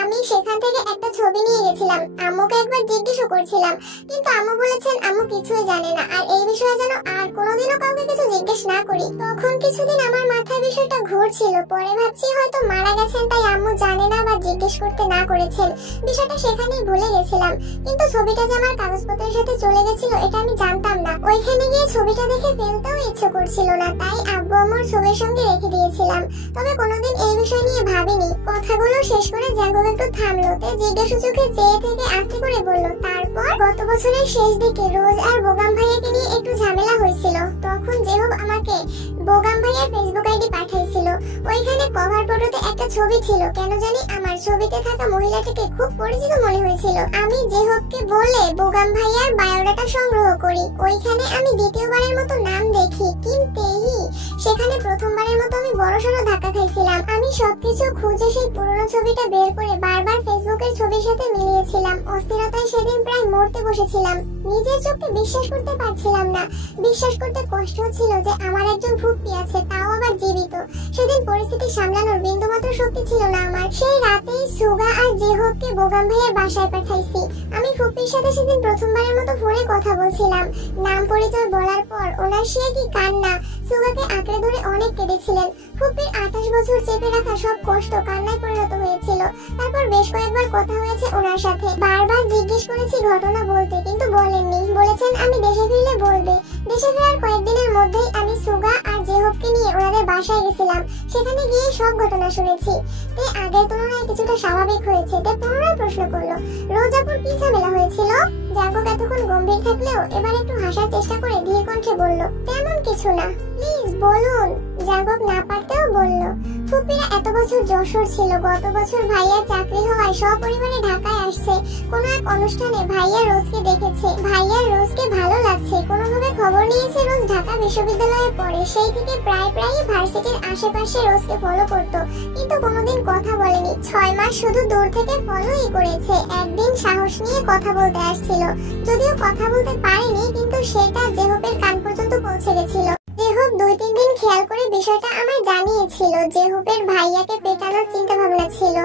আমি সেখান থেকে একটা ছবি নিয়ে গেছিলাম, আম্মুকে একবার জিজ্ঞেসও করছিলাম, কিন্তু আম্মু বলেছেন আম্মু কিছুই জানে না, আর এই বিষয়ে যেন আর কোনোদিনও কাউকে কিছু জিজ্ঞেস না করি। তখন কিছুদিন আমার মাথায় বিষয়টা ঘুরছিল, পরে ভাবছি হয়তো মারা গেছেন তাই আম্মু জানে না বা জিজ্ঞেস করতে না করেছেন। বিষয়টা সেখানেই ভুলে গেছিলাম, কিন্তু ছবিটা যে আমার কাগজপত্রের সাথে চলে গেছিল এটা আমি জানতাম না। ওইখানে গিয়ে ছবিটা দেখে ফেলতেও ইচ্ছে করছিল না, তাই আব্বু আম্মুর ছবির সঙ্গে রেখে দিয়েছিলাম। তবে কোনোদিন এই বিষয় নিয়ে ভাবিনি। কথাগুলো শেষ করে জাঙ্গুক একটু থামলো, তে জিজ্ঞাসু চোখে চেয়ে থেকে আস্তে করে বলল, তারপর গত বছরের শেষ দিকে রোজ আর বোগাম ভাইয়াকে নিয়ে একটু ঝামেলা হয়েছিল। তখন জেহব আমাকে বোগাম ভাইয়ার ফেসবুক আইডি পাঠাইছিল। ওইখানে কভার ফটোতে একটা ছবি ছিল, কেন জানি আমার ছবিতে থাকা মহিলাটিকে খুব পরিচিত মনে হয়েছিল। আমি জেহবকে বলে বোগাম ভাইয়ার বায়োডাটা সংগ্রহ করি। ওইখানে আমি দ্বিতীয়বারের মতো নাম দেখি কিম তেহি। সেখানে প্রথমবারের মতো আমি বড়সড় ধাক্কা খাইছিলাম। আমি সবকিছু খুঁজে সেই পুরনো ছবিটা বের করে বারবার ফেসবুকের ছবির সাথে মিলিয়েছিলাম। অস্থিরতায় সেদিন প্রায় মরতে বসেছিলাম। নিজের চোখকে বিশ্বাস করতে পারছিলাম না। বিশ্বাস করতে কষ্ট হচ্ছিল যে আমার একজন ফুপ্পি আছে, তাও আবার জীবিত। সেদিন পরিস্থিতি সামলানোর বিন্দুমাত্র শক্তি ছিল না আমার। সেই রাতেই সুগা আর জেহবকে বোগাম ভাইয়ের বাসায় পাঠাইছি। আমি ফুপ্পির সাথে সেদিন প্রথমবারের মতো ফোনে কথা বলছিলাম। নাম পরিচয় বলার পর ওনার সে কি কান্না! সুগাকে আঁকড়ে ধরে অনেক কেঁদেছিলেন। ফুপ্পির 28 বছর চেপে রাখা সব কষ্ট কান্নায় পরিণত হয়েছিল। তারপর বেশ কয়েকবার কথা হয়েছে ওনার সাথে। বারবার জিজ্ঞেস করেছি ঘটনা বলতে, কিন্তু বলেননি। বলেছেন আমি দেশে ফিরলে বলবে। দেশে ফেরার কয়েকদিনের মধ্যেই আমি সুগা আর জেহবকে নিয়ে ওনাদের বাসায় গেছিলাম। সেখানে গিয়ে সব ঘটনা শুনেছি। তে আগের তুলনায় কিছুটা স্বাভাবিক হয়েছে। তে পুনরায় প্রশ্ন করলো, রোজাপুর কি ঝামেলা হয়েছিল? জাঙ্গুক এতক্ষণ গম্ভীর থাকলেও এবার একটু হাসার চেষ্টা করে ধীর কণ্ঠে বলল, তেমন কিছু না, প্লিজ বলুন। জাঙ্গুক না পারতেও বলল, ফুপিরা এত বছর যশোর ছিল। গত বছর ভাইয়ার চাকরি হওয়ায় সপরিবারে ঢাকায় আসছে। কোনো এক অনুষ্ঠানে ভাইয়া রোজকে দেখেছে। ভাইয়ার রোজকে ভালো লাগছে। কোনোভাবে খবর নিয়েছে রোজ ঢাকা বিশ্ববিদ্যালয়ে পড়ে। সেই থেকে প্রায়ই ভার্সিটির আশেপাশে রোজকে ফলো করতো, কিন্তু কোনোদিন কথা বলেনি। 6 মাস শুধু দূর থেকে ফলোই করেছে। একদিন সাহস নিয়ে কথা বলতে আসছিল, যদিও কথা বলতে পারেনি, কিন্তু সেটা জেহবের কান পর্যন্ত পৌঁছে গেছিল। জেহব 2-3 দিন খেয়াল করে বিষয়টা আমায় জানিয়েছিল। জেহবের ভাইয়াকে পেটানোর চিন্তা ভাবনা ছিল।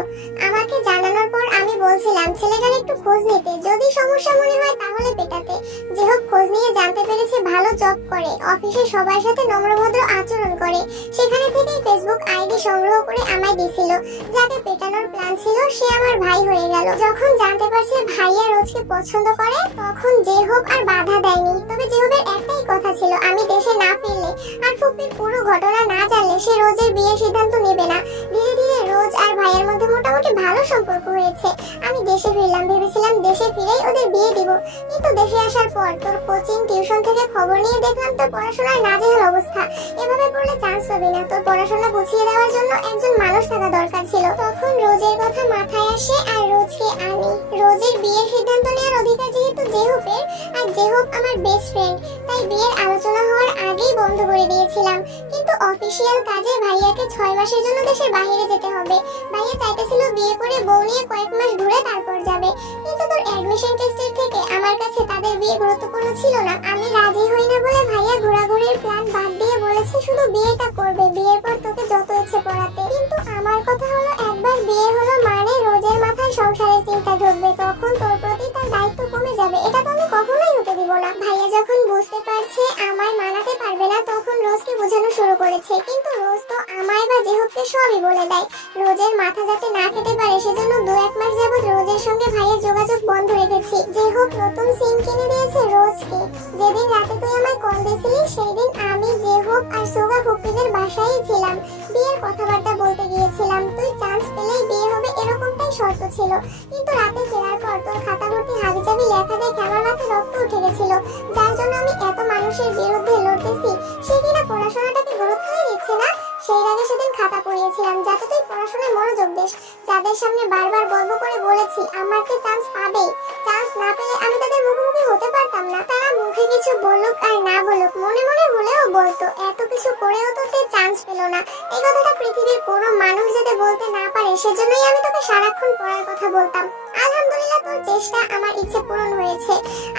আমাকে জানানোর পর আমি বলছিলাম ছেলেটার একটু খোঁজ নিতে, যদি সমস্যা মনে হয় তাহলে পেটাতে। জেহব খোঁজ নিয়ে জানতে পেরেছে ভালো জব করে, অফিসে সবার সাথে নম্রভদ্র আচরণ করে। সেখানে থেকেই ফেসবুক আইডি সংগ্রহ করে আমায় দিছিল। যাকে পেটানোর প্ল্যান ছিল সে আমার ভাই হয়ে গেল। যখন জানতে পারছে ভাইয়া রোজকে পছন্দ করে, তখন জেহব আর বাধা দেয়নি। তবে জেহবের একটাই কথা ছিল, আমি দেশে না ফিরলে আর ফুপির পুরো ঘটনা না জানলে সে রোজের বিয়ের সিদ্ধান্ত নেবে না। ধীরে ধীরে রোজ আর ভাইয়ের মধ্যে মোটামুটি ভালো সম্পর্ক হয়েছে। আমি দেশে ফিরলাম, ভেবেছিলাম দেশে ফিরেই ওদের বিয়ে দিব। কিন্তু দেশে আসার পর তোর কোচিং টিউশন থেকে খবর নিয়ে দেখলাম তোর পড়াশোনার নাজেহাল অবস্থা। এভাবে পড়লে চান্স পাবি না। তোর পড়াশোনা গুছিয়ে দেওয়ার জন্য একজন মানুষ থাকা দরকার ছিল। তখন রোজের কথা মাথায় আসে আর রোজকে আনি। রোজের বিয়ের সিদ্ধান্ত নেওয়ার অধিকার যেহেতু জেহবের, আর জেহব আমার বেস্ট ফ্রেন্ড, তাই বিয়ের আলোচনা হওয়ার আগেই বন্ধ করে দিয়েছিলাম। কিন্তু অফিসিয়াল কাজে ভাইয়াকে 6 মাসের জন্য দেশের বাইরে যেতে হবে। ভাইয়া চাইতেছিল বিয়ে করে বউ নিয়ে কয়েক মাস ঘুরে তারপর যাবে। কিন্তু তোর অ্যাডমিশন টেস্টের থেকে আমার কাছে তাদের বিয়ে গুরুত্বপূর্ণ ছিল না। আমি রাজি হই না বলে ভাইয়া ঘোরাঘুরির প্ল্যান বাদ দিয়ে বলেছে শুধু বিয়েটা করবে, বিয়ের পর তোকে যত ইচ্ছে পড়াতে। কিন্তু আমার কথা হলো, একবার বিয়ে হলো মানে রোজের মাথায় সংসারের চিন্তা ঢুকবে, তখন তোর প্রতি তার দায়িত্ব কমে যাবে। এটা তো আমি কখনোই হতে দিব না। ভাইয়া যখন বুঝতে পারছে আমায় মানাতে পারবে না, তখন রোজকে বোঝানো শুরু করেছে। কিন্তু রোজ তো আমায় বা জেহবকে সবই বলে দেয়। রোজের মাথা যাতে না খেতে পারে সেজন্য 2-1 মাস যাবত রোজের সঙ্গে ভাইয়ের যোগাযোগ বন্ধ রেখেছি। জেহব নতুন সিম কিনে দিয়েছে রোজকে। যেদিন রাতে তুই আমায় কল দিয়েছিলি সেই দিন আমি, জেহব আর সোগা ফুপিদের বাসায় ছিলাম। বিয়ের কথাবার্তা বলতে গিয়েছিলাম। তুই চান্স পেলেই বিয়ে হবে এরকমটাই শর্ত ছিল। কিন্তু রাতে ফেরার পর তোর খাতা ভর্তি হাবিজাবি লেখা দেখে আমার মাথায় রক্ত উঠে গেছিল। যার জন্য আমি এত মানুষের বিরুদ্ধে লড়তেছি, সে কিনা পড়াশোনাটাকে গুরুত্বই দিচ্ছে না। সেই রাগে সেদিন খাতা পড়িয়েছিলাম যাতে তুই পড়াশোনায় মনোযোগ দিস। যাদের সামনে বারবার গর্ব করে বলেছি আমাকে চান্স পাবে, চান্স না পেলে আমি তাদের মুখোমুখি হতে পারতাম না। তারা মুখে কিছু বলুক আর না বলুক, মনে মনে হলেও বলতো এত কিছু করেও তো তুই চান্স পেল না। এই কথাটা পৃথিবীর কোনো মানুষ যাতে বলতে না পারে সেজন্যই আমি তোকে সারাক্ষণ পড়ার কথা বলতাম। আলহামদুলিল্লাহ তোর চেষ্টা আমার ইচ্ছে পূরণ হয়েছে,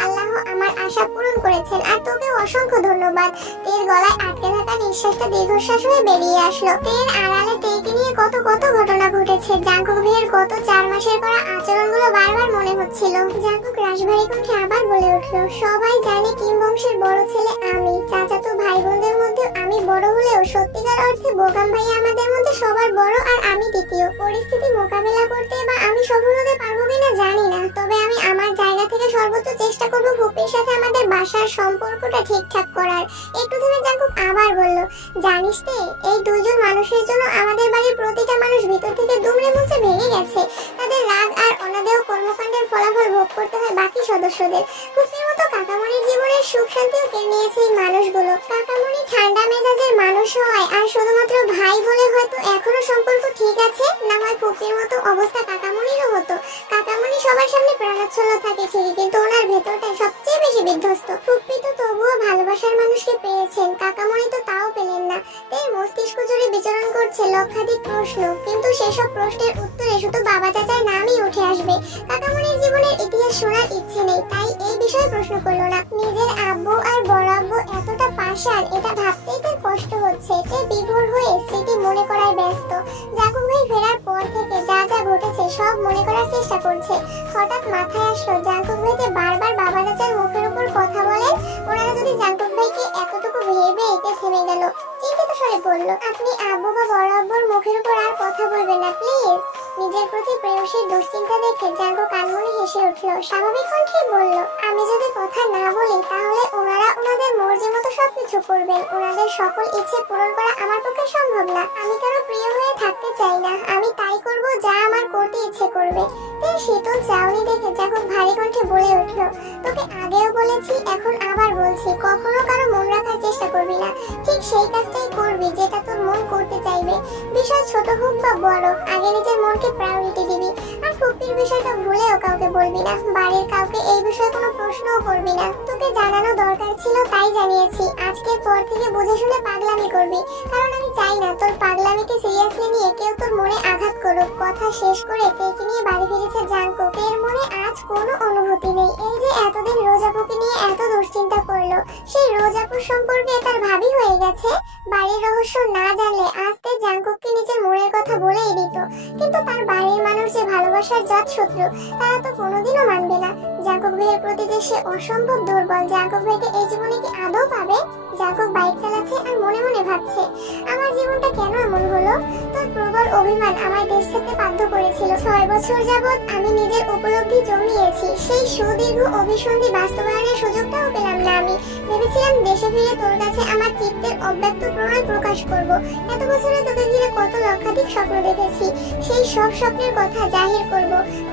আল্লাহ আমার আশা পূরণ করেছেন। আর তোকেও অসংখ্য ধন্যবাদ। তের গলায় আটকে থাকা নিঃশ্বাসটা দীর্ঘশ্বাস হয়ে বেরিয়ে আসলো। তের আড়ালে তেকে নিয়ে কত কত ঘটনা ঘটেছে। জাঙ্কুক ভাইয়ের গত 4 মাসের করা আচরণগুলো বারবার মনে হচ্ছিল। জাঙ্কুক রাশভারী কণ্ঠে আবার বলে উঠল, সবাই জানে কিম বংশের বড় ছেলে আমি। চাচাতো ভাই বোনদের মধ্যে আমি বড় হলেও সত্যিকার অর্থে বোগাম ভাইয়া আমাদের মধ্যে সবার বড় আর আমি দ্বিতীয়। পরিস্থিতি মোকাবেলা করতে বা আমি সফল হতে পারবো কিনা জানি না, তবে আমি আমার জায়গা থেকে সর্বোচ্চ চেষ্টা করবো ফুপির সাথে আমাদের বাসার সম্পর্কটা ঠিকঠাক করার। একটু থেমে জাঙ্কুক আবার বলল, জানিস তে এই দুজন মানুষের জন্য আমাদের বাড়ির প্রতিটা মানুষ ভিতর থেকে দুমড়ে মুচড়ে ভেঙে গেছে। তাদের রাগ আর অনাদেয় কর্মকাণ্ডের ফলাফল ভোগ করতে হয় বাকি সদস্যদের। ফুপির মতো কাকামণির জীবনের সুখ শান্তিও কেড়ে নিয়েছে এই মানুষগুলো। কাকামণি ঠান্ডা মেজাজের মানুষ হয় আর শুধুমাত্র ভাই বলে হয়তো এখনো সম্পর্ক ঠিক আছে, না হয় ফুপির মতো অবস্থা কাকামণিরও হতো। কাকামণি সবার সামনে প্রাণোচ্ছন্ন থাকে ঠিকই, কিন্তু ওনার ভেতরটাই সবচেয়ে বেশি বিধ্বস্ত। ফুপি তো তবুও ভালোবাসার মানুষকে পেয়েছেন, কাকামণি তো তাও পেলেন না। তাই মস্তিষ্ক জুড়ে বিচরণ করছে লক্ষাধিক প্রশ্ন, কিন্তু সেসব প্রশ্নের উত্তরে শুধু বাবা চাচার নামই উঠে আসবে। কাকামণির জীবনের ইতিহাস শোনার ইচ্ছে নেই, তাই এই বিষয়ে প্রশ্ন করলো না। নিজের আব্বু আর বড় আব্বু এতটা পাষাণ এটা ভাবতেই তার কষ্ট হচ্ছে। তে বিভোর হয়ে স্মৃতি মনে করায় ব্যস্ত। জাঙ্কুক ভাই ফেরার পর থেকে যা যা ঘটেছে সব মনে করার চেষ্টা করছে। হঠাৎ মাথায় আসলো জাঙ্কুক ভাই যে বারবার বাবা চাচার মুখের উপর কথা বলেন, ওনারা যদি জাঙ্কুক ভাইকে এতটুকু ভেবে এতে থেমে গেল। চিন্তিত স্বরে বলল, আপনি আব্বু বা বড় আব্বুর মুখের উপর আর কথা বলবেন না প্লিজ। নিজের প্রতি প্রেয়সীর দুশ্চিন্তা দেখে জাঙ্কুক কানমনে হেসে উঠল। স্বাভাবিক কণ্ঠেই বলল, আমি যদি কথা না বলি তাহলে ওনারা ওনাদের মর্জি মতো সবকিছু করবেন। ওনাদের সকল ইচ্ছে পূরণ করা আমার পক্ষে সম্ভব না। আমি কারো প্রিয় হয়ে থাকতে চাই না, আমি তাই করব যা আমার করতে ইচ্ছে করবে। তাই শীতল চাউনি দেখে জাঙ্কুক ভারী কণ্ঠে বলে উঠল, তোকে আগেও বলেছি এখন আবার বলছি, কখনো কারো মন রাখার চেষ্টা করবি না। ঠিক সেই কাজটাই করবি যেটা তোর মন করতে চাইবে। বিষয় ছোট হোক বা বড়, আগে নিজের মনকে প্রায়োরিটি দিবি। আর ফুপির বিষয়টা ভুলেও কাউকে বলবি না, বাড়ির কাউকে এই বিষয়ে কোনো প্রশ্নও করবি না। তোকে জানানো দরকার ছিল তাই জানিয়েছি। আজকের পর থেকে বুঝে শুনে পাগলামি করবি, কারণ আমি চাই না তোর পাগলামিকে সিরিয়াসলি নিয়ে কেউ তোর মনে আঘাত করুক। কথা শেষ করে তেকে নিয়ে বাড়ি ফিরেছে জাঙ্কুক। এর মনে আজ কোনো অনুভূতি নেই। এই যে এতদিন রোজাপুকে নিয়ে এত দুশ্চিন্তা করলো, সেই রোজাপুর সম্পর্কে তার ভাবি হয়ে গেছে। বাড়ির রহস্য না জানলে আজকে জাঙ্কুককে নিজের মনের কথা বলেই দিত, কিন্তু তার বাড়ির মানুষ যে ভালোবাসার জাত শত্রু তারা তো কোনোদিনও মানবে না। জাঙ্কুক ভাইয়ের প্রতি যে সে অসম্ভব দুর্বল, জাঙ্কুক ভাইকে এই জীবনে কি আদৌ পাবে? জাঙ্কুক বাইক চালাচ্ছে আর মনে মনে ভাবছে, আমার জীবনটা কেন এমন হলো? তোর প্রবল অভিমান আমায় দেশ থেকে বাধ্য করেছিল। 6 বছর যাবৎ আমি নিজের উপলব্ধি জমিয়েছি, সেই সুদীর্ঘ অভিসন্ধি বাস্তবায়নের সুযোগটাও পেলাম না। আমি ভেবেছিলাম দেশে ফিরে তোর কাছে আমার চিত্তের অব্যক্ত প্রণয় প্রকাশ করব। এত বছরে তোকে ঘিরে কত লক্ষাধিক স্বপ্ন দেখেছি, সেই সব স্বপ্নের কথা জাহির করব।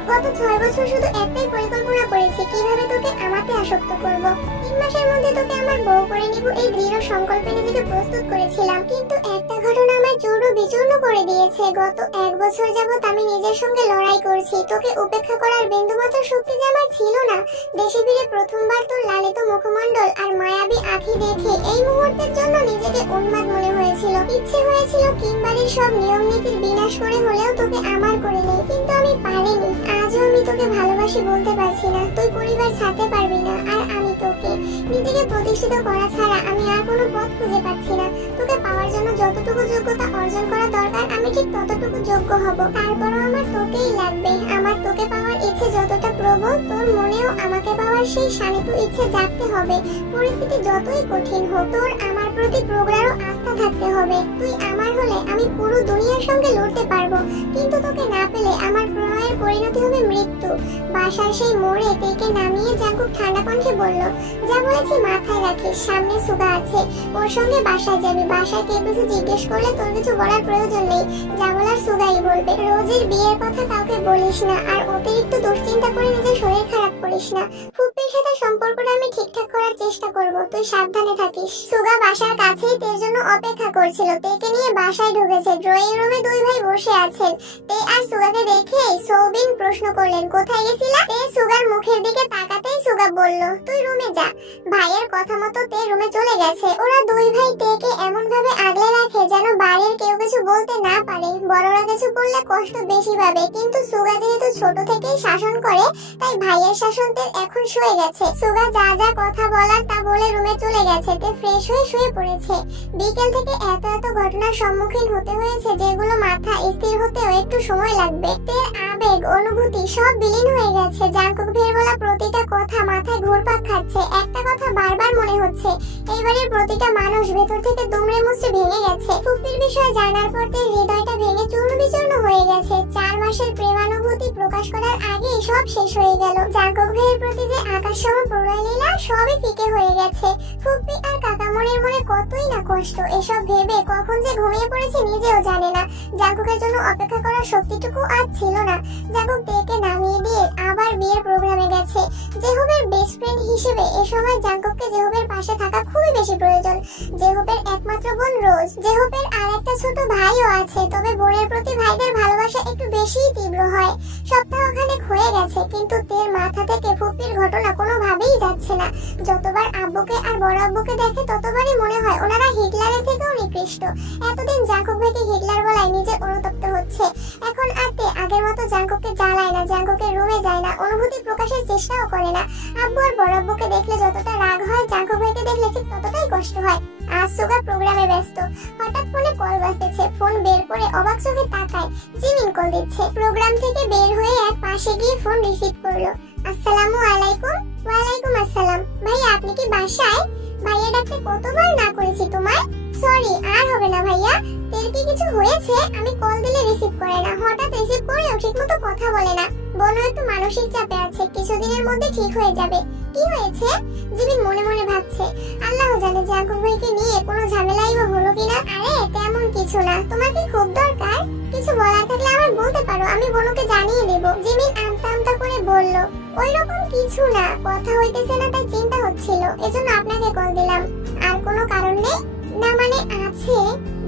গত 6 বছর শুধু একটাই পরিকল্পনা করেছি, কিভাবে তোকে আমাতে আসক্ত করব। 3 মাসের মধ্যে তোকে আমার বউ করে নিব, এই দৃঢ় সংকল্পে নিজেকে প্রস্তুত করেছিলাম। কিন্তু একটা ঘটনা আমার চূর্ণ বিচূর্ণ করে দিয়েছে। গত 1 বছর যাবৎ আমি নিজের সঙ্গে লড়াই করছি। তোকে উপেক্ষা করার বিন্দুমাত্র শক্তি যে আমার ছিল না। দেশে ফিরে প্রথমবার তোর লালিত মুখমণ্ডল আর মায়াবী আঁখি দেখে এই মুহূর্তের জন্য নিজেকে উন্মাদ মনে হয়েছিল। ইচ্ছে হয়েছিল কিংবাড়ির সব নিয়ম নীতির বিনাশ করে হলেও তোকে আমার করে নেই, কিন্তু আমি পারিনি। আজও আমি তোকে ভালোবাসি বলতে পারছি না। তুই পরিবার ছাড়তে পারবি না, আর আমি তোকে নিজেকে প্রতিষ্ঠিত করা ছাড়া আমি আর কোনো পথ খুঁজে পাচ্ছি না। তোকে পাওয়ার জন্য যতটুকু যোগ্যতা অর্জন করা দরকার আমি ঠিক ততটুকু যোগ্য হব। তারপরও আমার তোকেই লাগবে। আমার তোকে পাওয়ার ইচ্ছে যতটা প্রবল, তোর মনেও আমাকে পাওয়ার সেই শানিত ইচ্ছে জাগতে হবে। পরিস্থিতি যতই কঠিন হোক, তোর আমার প্রতি প্রগাঢ় আস্থা থাকতে হবে। তুই আমার হলে আমি পুরো দুনিয়ার সঙ্গে লড়তে পারবো, কিন্তু তোকে না পেলে আমার প্রণয়ের পরিণতি হবে মৃত্যু। বাসার সেই মোড়ে তেকে নামিয়ে জাঙ্কুক ঠান্ডা কণ্ঠে বলল, যা বলেছি মাথায় রাখিস, সামনে সুগা আছে, ওর সঙ্গে বাসায় যাবি। বাসায় কেউ কিছু জিজ্ঞেস করলে তোর কিছু বলার প্রয়োজন নেই, যা বলার সুগাই বলবে। রোজের বিয়ের কথা কাউকে বলিস না, আর অতিরিক্ত দুশ্চিন্তা করে নিজের শরীর খারাপ করিস না। ফুপির সাথে সাথে সম্পর্কটা আমি ঠিকঠাক করার চেষ্টা করব, তুই সাবধানে থাকিস। সুগা বাসার কাছেই তের জন্য অপেক্ষা করছিল। তেকে নিয়ে বাসায় ঢুকেছে। ড্রয়িং রুমে দুই ভাই বসে আছেন। তে আর সুগাকে দেখে সৌবিন প্রশ্ন করলেন, কোথায় গেছিলা? তে সুগার মুখের দিকে তাকাতেই সুগা বলল, তুই রুমে যা। ভাইয়ের কথা মতো তে রুমে চলে গেছে। ওরা দুই ভাই তেকে এমন ভাবে আগলে রাখে যেন বাড়ির কেউ কিছু বলতে না পারে। বড়রা কিছু বললে কষ্ট বেশি পাবে, কিন্তু সুগা যেহেতু ছোট থেকেই শাসন করে তাই ভাইয়ের শাসন তের এখন শুয়ে গেছে। সুগা যা যা কথা বলার তা বলে রুমে চলে গেছে। তে ফ্রেশ হয়ে শুয়ে পড়েছে। বিকেল থেকে এত এত ঘটনার সম্মুখীন হতে হয়েছে যেগুলো মাথা স্থির হতেও একটু সময় লাগবে। তের আবেগ অনুভূতি সব বিলীন হয়ে গেছে। জাঙ্কুক ভাইয়ের বলা প্রতিটা কথা মাথায় ঘুরপাক খাচ্ছে। একটা কথা বারবার মনে হচ্ছে, এইবারের প্রতিটা মানুষ ভেতর থেকে দুমড়ে মুচড়ে ভেঙে গেছে। ফুপির বিষয়ে জানার পর তের হৃদয়টা ভেঙে চূর্ণ বিচূর্ণ হয়ে গেছে। 4 মাসের প্রেমানুভূতি প্রকাশ করার আগেই সব শেষ হয়ে গেল। জাঙ্কুক ভাইয়ের প্রতি যে আকাশসম প্রণয় লীলা সবই ফিকে হয়ে গেছে। ফুপি আর কাকামণির মনে কতই না কষ্ট। এসব ভেবে কখন যে ঘুমিয়ে পড়েছে নিজেও জানে না। জাঙ্কুকের জন্য অপেক্ষা করার শক্তিটুকু আজ ছিল না। জাঙ্কুক তেকে নামিয়ে দিয়ে আবার বিয়ের প্রোগ্রামে গেছে। জেহবের বেস্ট ফ্রেন্ড হিসেবে এ সময় জাঙ্কুককে জেহবের পাশে থাকা খুবই বেশি প্রয়োজন। জেহবের একমাত্র বোন রোজ। জেহবের আর একটা ছোট ভাইও আছে, তবে বোনের প্রতি ভাইদের ভালোবাসা একটু বেশিই তীব্র হয়। সপ্তাহখানেক হয়ে গেছে, কিন্তু তের মাথা থেকে ফুপির ঘটনা কোনোভাবেই যাচ্ছে না। যতবার আব্বুকে আর বড় আব্বুকে দেখে ততবারই মনে হয় ওনারা হিটলারের থেকেও নিকৃষ্ট। এতদিন জাঙ্কুক ভাইকে হিটলার বলায় নিজে অনুতপ্ত হচ্ছে। এখন আর তে আগের মতো জাঙ্কুককে জ্বালায় না, জাঙ্কুকের রুমে যায় না, অনুভূতি প্রকাশের চেষ্টাও করে না। আব্বু আর বড় আব্বুকে দেখলে যতটা রাগ হয়, জাঙ্কুক ভাইকে দেখলে ঠিক ততটাই কষ্ট হয়। আজ সুগা প্রোগ্রামে ব্যস্ত। হঠাৎ ফোনে কল বাজতেছে। ফোন বের করে অবাক চোখে তাকায়। জিমিন কল দিচ্ছে। প্রোগ্রাম থেকে বের হয়ে এক পাশে গিয়ে ফোন রিসিভ করলো। আসসালামু আলাইকুম। ওয়ালাইকুম আসসালাম। ভাইয়া আপনি কি বাসায়? ভাইয়া ডাকতে কতবার না করেছি তোমায়। সরি, আর হবে না ভাইয়া। তের কি কিছু হয়েছে? আমি কল দিলে রিসিভ করে না, হঠাৎ রিসিভ করেও ঠিকমতো কথা বলে না। বোন একটু মানসিক চাপে আছে, কিছুদিনের মধ্যে ঠিক হয়ে যাবে। কি হয়েছে? জিমিন মনে মনে ভাবছে। আল্লাহ জানে জাঙ্কুক ভাইকে নিয়ে কোনো ঝামেলাই বা হলো কিনা। আরে তেমন কিছু না। তোমার কি খুব দরকার? কিছু বলার থাকলে আমার বলতে পারো, আমি বোনকে জানিয়ে দেব। জিমিন আমতা আমতা করে বলল, ওইরকম কিছু না, কথা হইতেছে না তাই চিন্তা হচ্ছিল, এজন্য আপনাকে কল দিলাম। আর কোনো কারণ নেই? না মানে আছে।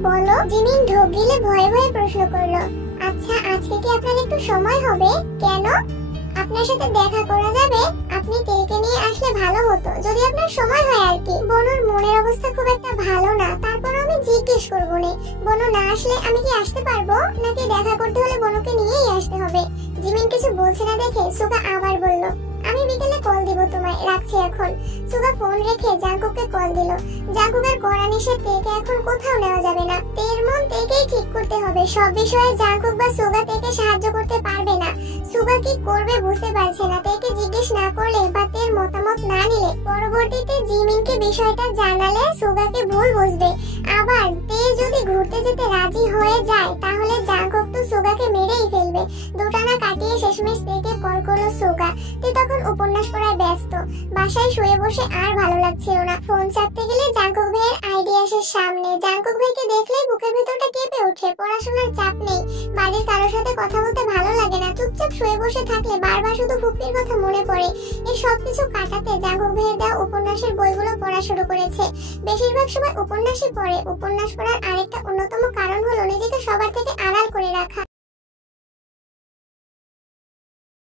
বলো। জিমিন ঢোক গিলে ভয়ে ভয়ে প্রশ্ন করলো। আচ্ছা, আজকে কি আপনার একটু সময় হবে? কেন? আপনার সাথে দেখা করা যাবে? আপনি তেকে নিয়ে আসলে ভালো হতো, যদি আপনার সময় হয় আর কি। বনুর মনের অবস্থা খুব একটা ভালো না, তারপর আমি জিজ্ঞেস করবো নে। বনু না আসলে আমি কি আসতে পারবো, নাকি দেখা করতে হলে বনুকে নিয়েই আসতে হবে? জিমিন কিছু বলছে না দেখে সুগা আবার বলল, আমি বিকেলে কল দিব তোমায়, রাখছি এখন। সুগা ফোন রেখে জাঙ্কুককে কল দিল। জাঙ্কুকের কড়া নিষেধ তেকে এখন কোথাও নেওয়া যাবে না। তের মন তেকেই ঠিক করতে হবে। সব বিষয়ে জাঙ্কুক বা সুগা তেকে সাহায্য করতে পারবে না। সুগা কি করবে বুঝতে পারছে না। তেকে জিজ্ঞেস না করলে বা তের মতামত না নিলে পরবর্তীতে জিমিনকে বিষয়টা জানালে সুগাকে ভুল বুঝবে। আবার তে যদি ঘুরতে যেতে রাজি হয়ে যায় তাহলে জাঙ্কুক তো সুগাকে মেরেই ফেলবে। দুটানা কাটিয়ে শেষমেশ তেকে কল করলো সুগা। তে তখন উপন্যাস পড়ায় ব্যস্ত। বাসায় শুয়ে বসে আর ভালো লাগছিল না। ফোন চাপতে গেলে জাঙ্কুক ভাইয়ের আইডি আসে সামনে। জাঙ্কুক ভাইকে দেখলেই বুকের ভেতরটা কেঁপে ওঠে। পড়াশোনার চাপ নেই, বাড়ির কারোর সাথে কথা বলতে ভালো লাগে না। চুপচাপ শুয়ে বসে থাকলে বারবার শুধু ফুপির কথা মনে পড়ে। এই সবকিছু কাটাতে জাঙ্কুক ভাইয়ের দেওয়া উপন্যাসের বইগুলো পড়া শুরু করেছে। বেশিরভাগ সময় উপন্যাসই পড়ে। উপন্যাস পড়ার আরেকটা অন্যতম কারণ হলো নিজেকে সবার থেকে আড়াল করে রাখা।